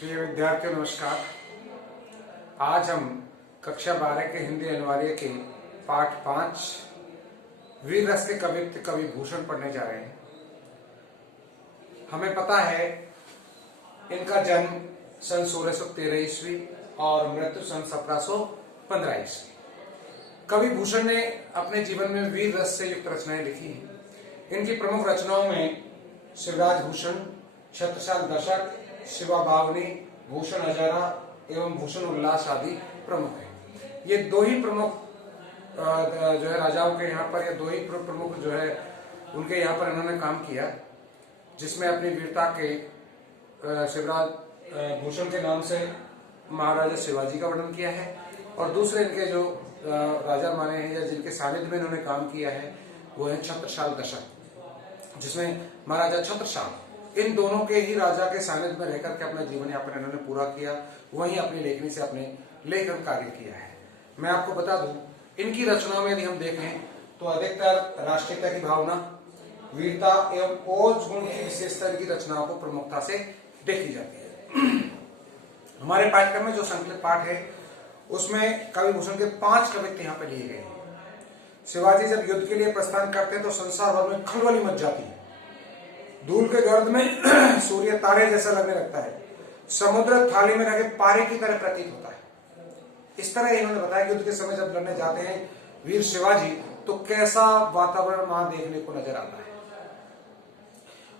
प्रिय विद्यार्थियों नमस्कार। आज हम कक्षा 12 के हिंदी अनिवार्य के पाठ 5 वीर रस के कवित्व कवि भूषण पढ़ने जा रहे हैं। हमें पता है इनका जन्म सन 1613 ईस्वी और मृत्यु सन 1715 ईस्वी। कवि भूषण ने अपने जीवन में वीर रस से युक्त रचनाएं लिखी हैं। इनकी प्रमुख रचनाओं में शिवराज भूषण, छत्रसाल दशक, शिवा बावनी, भूषण हजारा एवं भूषण उल्लास आदि प्रमुख हैं। ये दो ही प्रमुख जो है राजाओं के यहाँ पर, ये दो ही प्रमुख जो है उनके यहाँ पर इन्होंने काम किया, जिसमें अपनी वीरता के शिवराज भूषण के नाम से महाराजा शिवाजी का वर्णन किया है और दूसरे इनके जो राजा माने हैं या जिनके सानिध्य में इन्होंने काम किया है वो है छत्रसाल दशक, जिसमें महाराजा छत्रसाल इन दोनों के ही राजा के सानिध्य में रहकर के अपना जीवन यापन इन्होंने पूरा किया, वहीं अपनी लेखनी से अपने लेखन कार्य किया है। मैं आपको बता दूं, इनकी रचनाओं में यदि हम देखें तो अधिकतर राष्ट्रीयता की भावना, वीरता एवं ओज गुण की विशेषता की रचनाओं को प्रमुखता से देखी जाती है। हमारे पाठ्यक्रम में जो संकलित पाठ है उसमें कवि भूषण के 5 कवित्व यहाँ पे लिए गए हैं। शिवाजी जब युद्ध के लिए प्रस्थान करते हैं तो संसार भर में खलबली मच जाती है। धूल के गर्द में सूर्य तारे जैसा लगने लगता है, समुद्र थाली में रखे पारे की तरह प्रतीत होता है। इस तरह इन्होंने बताया युद्ध के समय जब लड़ने जाते हैं वीर शिवाजी तो कैसा वातावरण वहां देखने को नजर आता है।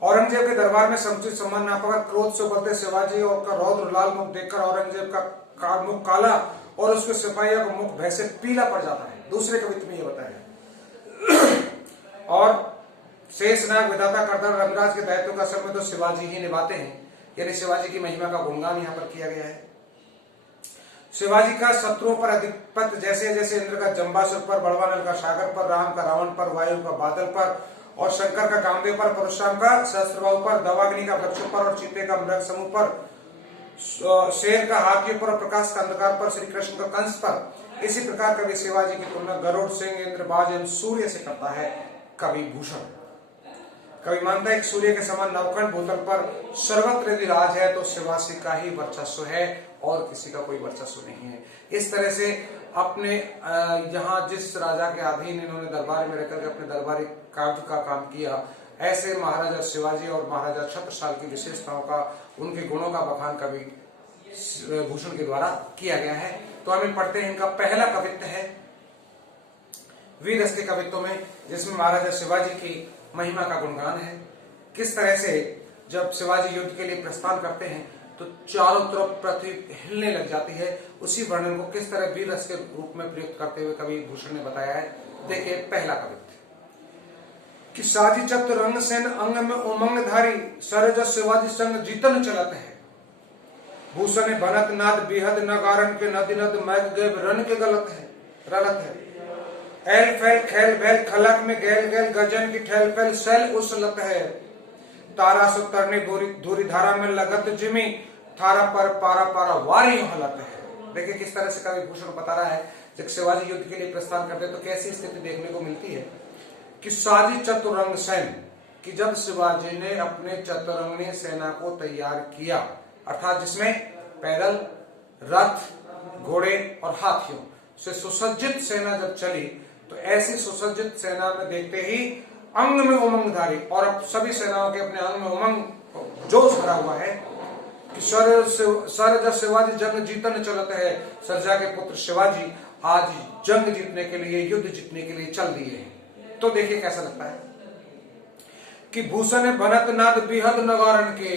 औरंगजेब के दरबार में समुचित सम्मान ना पाकर क्रोध से उबलते शिवाजी और का रौद्र लाल मुख देखकर औरंगजेब का मुख काला और उसके सिपाहियों का मुख भय से पीला पड़ जाता है। दूसरे कवित्व में यह बताया। और शेषनाग विधाता करदर रंगराज के दायित्व का समय तो शिवाजी ही निभाते हैं, यानी शिवाजी की महिमा का गुणगान यहाँ पर किया गया है। शिवाजी का शत्रुओं पर अधिपत्य जैसे जैसे इंद्र का जंबासुर पर, बड़वानल का सागर पर, राम का रावण पर, वायु का बादल पर और शंकर का कामदेव पर, परशुराम का सहस्त्रबाहु पर, दवाग्नि का वृक्षों पर और चीते का मृग समूह पर, शेर का हाथियों पर, प्रकाश का अंधकार पर, श्री कृष्ण का कंस पर, इसी प्रकार कवि शिवाजी की तुलना गरुड़, सिंह, इंद्र, बाज एवं सूर्य से करता है कवि भूषण। कवि मानता है कि सूर्य के समान नवखंड भूतल पर सर्वत्र यदि राज है तो शिवाजी का ही वर्चस्व है और किसी का कोई वर्चस्व नहीं है। इस तरह से अपने यहाँ जिस राजा के अधीन इन्होंने दरबार में रहकर अपने दरबारी कार्य का काम किया, ऐसे महाराजा शिवाजी और महाराजा छत्रसाल की विशेषताओं का, उनके गुणों का बखान कवि भूषण के द्वारा किया गया है। तो हमें पढ़ते हैं। इनका पहला कवित्व है वीर रस के कवित्वों में, जिसमें महाराजा शिवाजी की महिमा का गुणगान है। किस तरह से जब शिवाजी युद्ध के लिए प्रस्थान करते हैं तो चारों तरफ पृथ्वी हिलने लग जाती है, उसी वर्णन को किस तरह वीर रस के रूप में प्रयुक्त करते हुए कवि भूषण ने बताया है। देखिए पहला कवित्व कि साजी चतुरंग सेन अंग में उमंग धारी, सरज शिवाजी संग जीतन चलत है। भूषण भनत नाद बेहद नगारन के नदी नद मैग गए रन के गलत है रलत है। एल फैल खेल भैल खलक में गैल गैल गजन की ठेल फैल सैल उसलत है। तारा सो तरने धूरी धारा में लगत जिमी, थारा पर पारा पारा वारी हलत है। देखिए किस तरह से कवि भूषण बता रहा है जब शिवाजी युद्ध के लिए प्रस्थान करते तो कैसी स्थिति देखने को मिलती है कि साजी चतुरंग सेन, कि जब शिवाजी ने अपने चतुरंगी सेना को तैयार किया, अर्थात जिसमें पैदल, रथ, घोड़े और हाथियों से सुसज्जित सेना जब चली, तो ऐसी सुसज्जित सेना में देखते ही अंग में उमंग धारी, और अब सभी सेनाओं के अपने अंग में उमंग जोश भरा हुआ है कि सर शिवाजी जंग जीतन चलत है। सरजा के पुत्र शिवाजी आज जंग जीतने के लिए, युद्ध जीतने के लिए चल दिए हैं। तो देखिए कैसा लगता है कि भूषण भनत नाद बेहद नगारन के,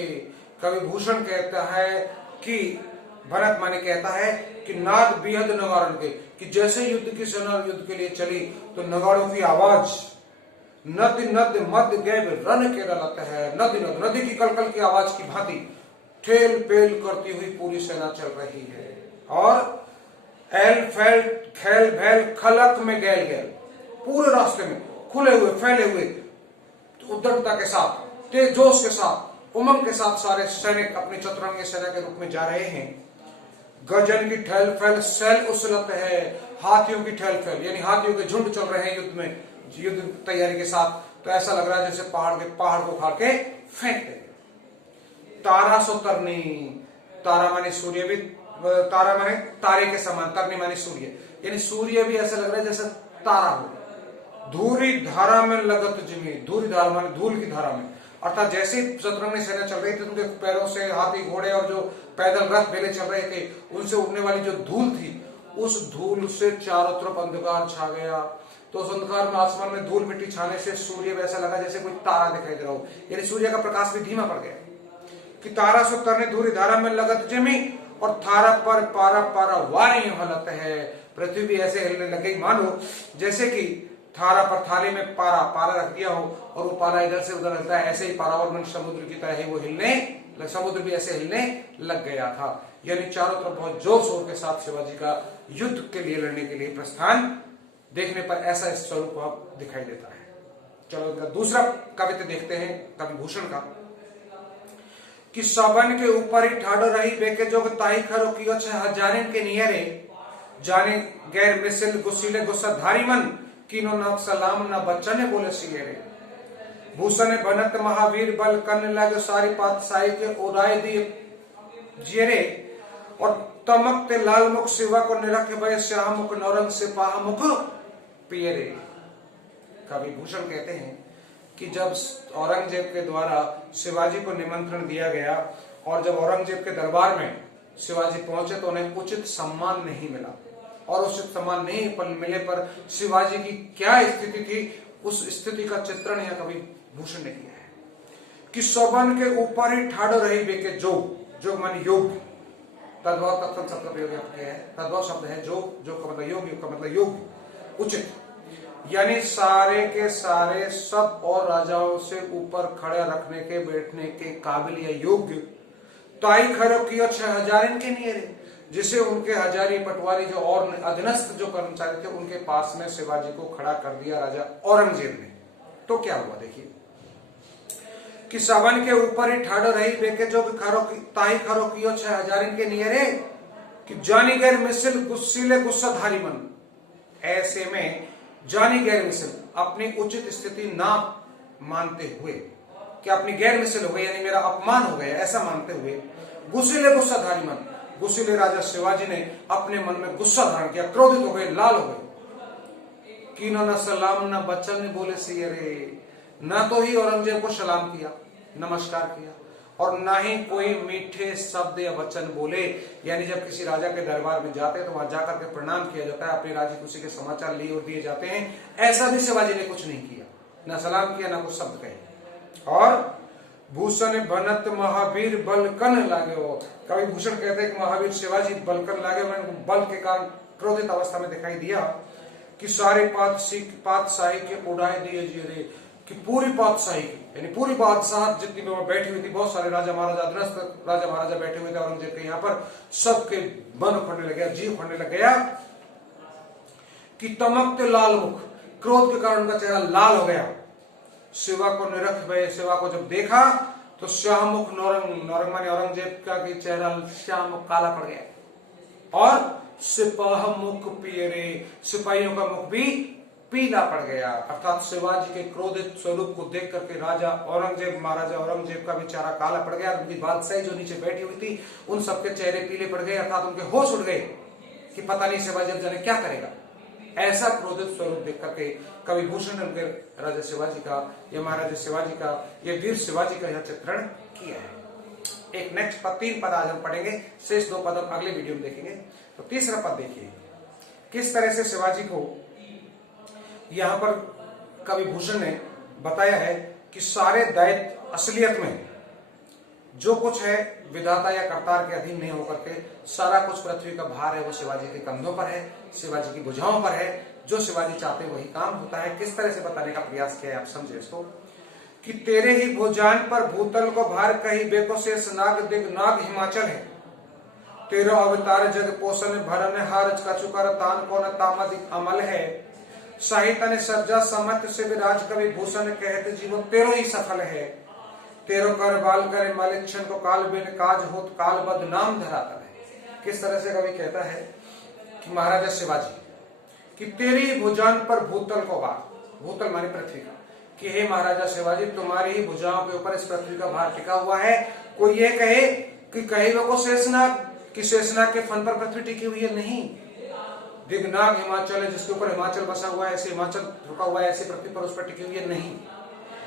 कवि भूषण कहता है कि भरत माने कहता है कि नाद बेहद नगारन के, कि जैसे युद्ध की सेना युद्ध के लिए चली तो नगाड़ों की आवाज नद नद मद गैब रन के रलत है। नदी की कलकल की आवाज की भांति ठेल पेल करती हुई पूरी सेना चल रही है। और एल फैल खेल भैल खलक में गैल गैल, पूरे रास्ते में खुले हुए फैले हुए उद्दंडता के साथ, तेज जोश के साथ, उमंग के साथ सारे सैनिक अपनी चतुरंगी सेना के रूप में जा रहे हैं। गजन की ठेल फैल सैल उसलत है, हाथियों की ठेल फैल, यानी हाथियों के झुंड चल रहे हैं युद्ध में, युद्ध तैयारी के साथ। तो ऐसा लग रहा है जैसे पहाड़ को उखाड़ के फेंक दे। तारा सो तरनी, तारा माने सूर्य भी, तारा माने तारे के समान, तरनी माने सूर्य, यानी सूर्य भी ऐसा लग रहा है जैसे तारा हो। धूरी धारा में लगत जिमी, धूरी धारा माने धूल की धारा में, अर्थात जैसे शतरंगी सेना चल रही थी उनके पैरों से हाथी घोड़े और जो पैदल रथ बेले चल रहे थे उनसे उड़ने वाली जो धूल थी, उस धूल से चारों तरफ अंधकार छा गया। तो उस अंधकार में आसमान में धूल मिट्टी छाने से सूर्य वैसा लगा जैसे कोई तारा दिखाई दे रहा हो, यानी सूर्य का प्रकाश भी धीमा पड़ गया। कि तारा सो तरने धूरी धारा में लगत जिमी, और थारा पर पारा पारा वारी हलत है, पृथ्वी भी ऐसे हिलने लगी मानो जैसे कि थारा पर थाली में पारा पारा रख दिया हो और वो पारा इधर से उधर हिलता है, ऐसे ही पारावरण समुद्र की तरह ही वो हिलने, समुद्र भी ऐसे हिलने लग गया था। यानी चारों तरफ बहुत जोर शोर के साथ शिवाजी का युद्ध के लिए लड़ने के लिए प्रस्थान, देखने पर ऐसा इस स्वरूप आप दिखाई देता है। चलो इनका दूसरा कविता देखते हैं कवि भूषण का। कि सबन के ऊपर ही ठाडो रही बेके जोग ताही खरो कियो छे हजारिन के नियरे, जाने गैर मिसिल गुस्सीले गुस्सा धारी मन, किनो न सलाम न बच्चन बोले सियरे। भूषण बनत महावीर बल कन लगे सारी पातशाही के उदाय दिए जियरे, और तमकते लाल मुख शिवा को निरख भय श्याम मुख नौरंग सिपाह मुख पियरे। कवि भूषण कहते हैं कि जब औरंगजेब के द्वारा शिवाजी को निमंत्रण दिया गया और जब औरंगजेब के दरबार में शिवाजी पहुंचे तो उन्हें उचित सम्मान नहीं मिला, और उचित सम्मान नहीं मिले पर शिवाजी की क्या स्थिति थी, उस स्थिति का चित्रण यह कवि भूषण ने किया है। कि सोबन के ऊपर ही ठाडो रही बेके जोग, जोग माने योग, तद्भव तत्व शब्द प्रयोग किया है, तद्भव शब्द है जोग, जो का मतलब योग, योग का मतलब योग, उचित, यानी सारे के सारे सब और राजाओं से ऊपर खड़े रखने के बैठने के काबिल या योग्य, ताई खरो कियो 6000 के नियरे, जिसे उनके हजारी पटवारी जो और अधीनस्थ जो कर्मचारी थे उनके पास में शिवाजी को खड़ा कर दिया राजा औरंगजेब ने। तो क्या हुआ देखिए। कि सबन के ऊपर ही ठाडो रही बेके जो खरो ताई खरो कियो 6000 के नियरे, कि जानी गैर मिसिल गुस्सीले गुस्सा धारी मन, ऐसे में जानी गैर मिसिल अपनी उचित स्थिति ना मानते हुए, कि अपनी गैर मिसिल हो गई यानी मेरा अपमान हो गया ऐसा मानते हुए, गुस्सीले गुस्सा धारी मन, गुस्सीले राजा शिवाजी ने अपने मन में गुस्सा धारण किया, क्रोधित हो गए, लाल हो गए। कीनो न सलाम न बच्चन ने बोले सियरे, न तो ही औरंगजेब को सलाम किया, नमस्कार किया, और ना ही कोई मीठे शब्द या वचन बोले, यानी जब किसी राजा के दरबार में जाते हैं तो वहां जाकर के प्रणाम किया जाता है, अपनी राजी खुशी के समाचार लिए और दिए जाते हैं, ऐसा भी शिवाजी ने कुछ नहीं किया, ना सलाम किया ना कुछ शब्द कहे। और भूषण बनत महावीर बलकन लागे हो, कवि भूषण कहते हैं कि महावीर शिवाजी बलकन लागे, मैंने बल के कारण क्रोधित अवस्था में दिखाई दिया। कि सारे पातशाही के उड़ाए दिए जिये, कि पूरी पातशाही यानी पूरी बादशाह जितनी भी वहां बैठी हुई थी, बहुत सारे राजा महाराजा अधीनस्थ राजा महाराजा बैठे हुए थे औरंगजेब के यहाँ पर, सबके मन उखड़ने लग गया, जीव उखड़ने लग गया। कि तमकते लाल मुख, क्रोध के कारण उनका चेहरा लाल हो गया। शिवा को निरख भय, शिवा को जब देखा तो श्याम मुख नौरंग, नौरंग माने औरंगजेब का चेहरा श्याम मुख काला पड़ गया, और सिपाह मुख पियरे, सिपाहियों का मुख भी पीला पड़ गया। अर्थात शिवाजी के क्रोधित स्वरूप को देख करके राजा औरंगजेब, महाराजा औरंगजेब का भी चेहरा काला पड़ गया, उनकी बादशाही जो नीचे बैठी हुई थी उन सबके चेहरे पीले पड़ गए, अर्थात उनके होश उड़ गए कि पता नहीं शिवाजी अब जाने क्या करेगा। ऐसा क्रोधित स्वरूप देख करके कवि भूषण ने उनके राजा शिवाजी का या महाराजा शिवाजी का या वीर शिवाजी का यह चित्रण किया है। एक नेक्स्ट पद, 3 पद आज हम पढ़ेंगे, शेष 2 पद हम अगले वीडियो में देखेंगे। तो तीसरा पद देखिए, किस तरह से शिवाजी को यहां पर कवि भूषण ने बताया है कि सारे दायित्व असलियत में जो कुछ है विधाता या करतार के अधीन नहीं होकर के सारा कुछ पृथ्वी का भार है वो शिवाजी के कंधों पर है, शिवाजी की भुजाओं पर है, जो शिवाजी चाहते हैं वही काम होता है। किस तरह से बताने का प्रयास किया है आप समझे इसको। कि तेरे ही भुजान पर भूतल को भार कही बेको शेष नाग दिग नाग हिमाचल है, तेरो अवतार जग पोषण भरन हारज का चुकर तान को न तामद अमल है, साहित्य ने सर्जा समत से विराज कवि भूषण कहते जीवन तेरो ही सफल है, तेरो कर बाल करे मलिक्षण को काल बिन काज होत काल बद नाम धराता है। किस तरह से कवि कहता है कि महाराजा शिवाजी कि तेरी भुजान पर भूतल को भार, भूतल माने पृथ्वी का, कि हे महाराजा शिवाजी तुम्हारी ही भुजाओं के ऊपर इस पृथ्वी का भार टिका हुआ है। कोई ये कहे कि कहीं को शेषनाग, कि शेषनाग के फन पर पृथ्वी टिकी हुई है, नहीं। दिग्नाग हिमाचल है, जिसके ऊपर हिमाचल बसा हुआ है, ऐसे हिमाचल रुका हुआ है, ऐसे पृथ्वी पर उस पर टिकी हुई है, नहीं।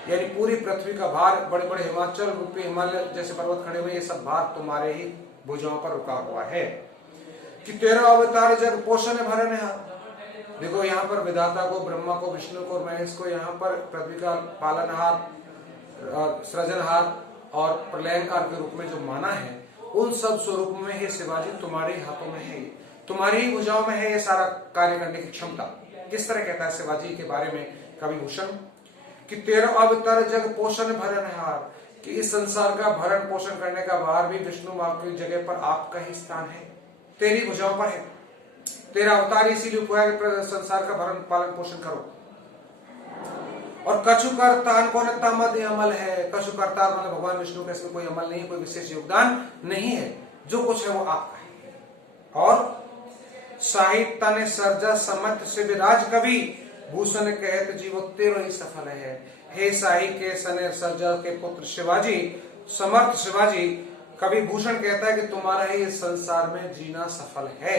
यानी पूरी पृथ्वी का भार, बड़े बड़े हिमाचल रूपी हिमालय जैसे पर्वत खड़े हुए, ये सब भार तुम्हारे ही भुजाओं पर रुका हुआ है। कि 13 अवतार जग पोषण भरन है। देखो यहाँ पर विधाता को, ब्रह्मा को, विष्णु को, महेश को यहाँ पर पृथ्वी का पालनहार, सृजनहार और प्रलयकार के रूप में जो माना है, उन सब स्वरूप में हे शिवाजी तुम्हारे हाथों में है, तुम्हारी ही भुजाओं में है ये सारा कार्य करने की क्षमता। किस तरह कहता है शिवाजी के बारे में कवि भूषण कि 13 अवतार जग पोषण भरनहार, कि इस संसार का भरण पोषण करने का भार भी विष्णु मां की जगह पर आपका ही स्थान है, तेरी भुजाओं पर है। तेरा अवतार इसीलिए हुआ है कि संसार का भरण पालन पोषण करो। और कछु करतान को नमद अमल है, कछु करतार मतलब भगवान विष्णु का इसमें कोई अमल नहीं है, कोई विशेष योगदान नहीं है, जो कुछ है वो आपका है। और साहित्य ने सर्जा समर्थ से विराज कवि, भूषण कहत जीवो तेरो ही सफल है। हे साही के सने सर्जा के पुत्र शिवाजी, समर्थ शिवाजी, कवि भूषण कहता है कि तुम्हारा ही इस संसार में जीना सफल है।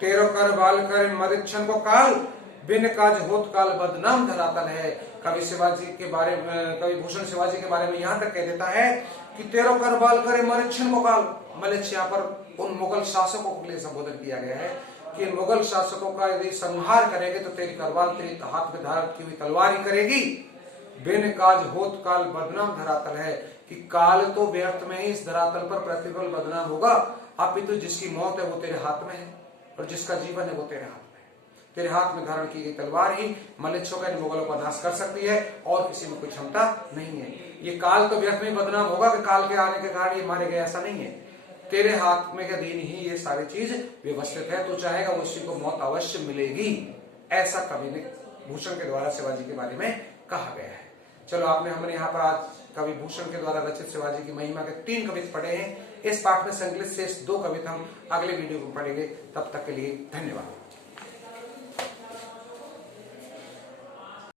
तेरो कर बाल कर मरिच्छन को काल, बिन काज होत काल बदनाम धरातल है। कवि शिवाजी के बारे में, कवि भूषण शिवाजी के बारे में यहां तक कह देता है कि तेरो कर बाल करे मरिच्छन को काल। मलिच्छ यहाँ पर उन मुगल शासकों के लिए संबोधन किया गया है कि मुगल शासकों का यदि संहार करेंगे तो तेरी करवाल, तेरी हाथ में धारण की हुई तलवार ही करेगी। बिन काज होत काल बदनाम धरातल है, कि काल तो व्यर्थ में ही इस धरातल पर प्रतिफल बदनाम होगा, अपितु जिसकी मौत है वो तेरे हाथ में है और जिसका जीवन है वो तेरे हाथ में है। तेरे हाथ में धारण की गई तलवार ही मलिच्छों का, मुगलों का नाश कर सकती है और किसी में कोई क्षमता नहीं है। ये काल तो व्यर्थ में बदनाम होगा कि काल के आने के कारण ये मारे गए, ऐसा नहीं है। तेरे हाथ में के दिन ही ये सारी चीज व्यवस्थित है, तो चाहेगा उसी को मौत अवश्य मिलेगी। ऐसा कवि ने भूषण के द्वारा शिवाजी के बारे में कहा गया है। चलो हमने यहाँ पर आज कवि भूषण के द्वारा रचित शिवाजी की महिमा के 3 कविता पढ़े हैं। इस पाठ में संकलित शेष 2 कविता हम अगले वीडियो में पढ़ेंगे। तब तक के लिए धन्यवाद।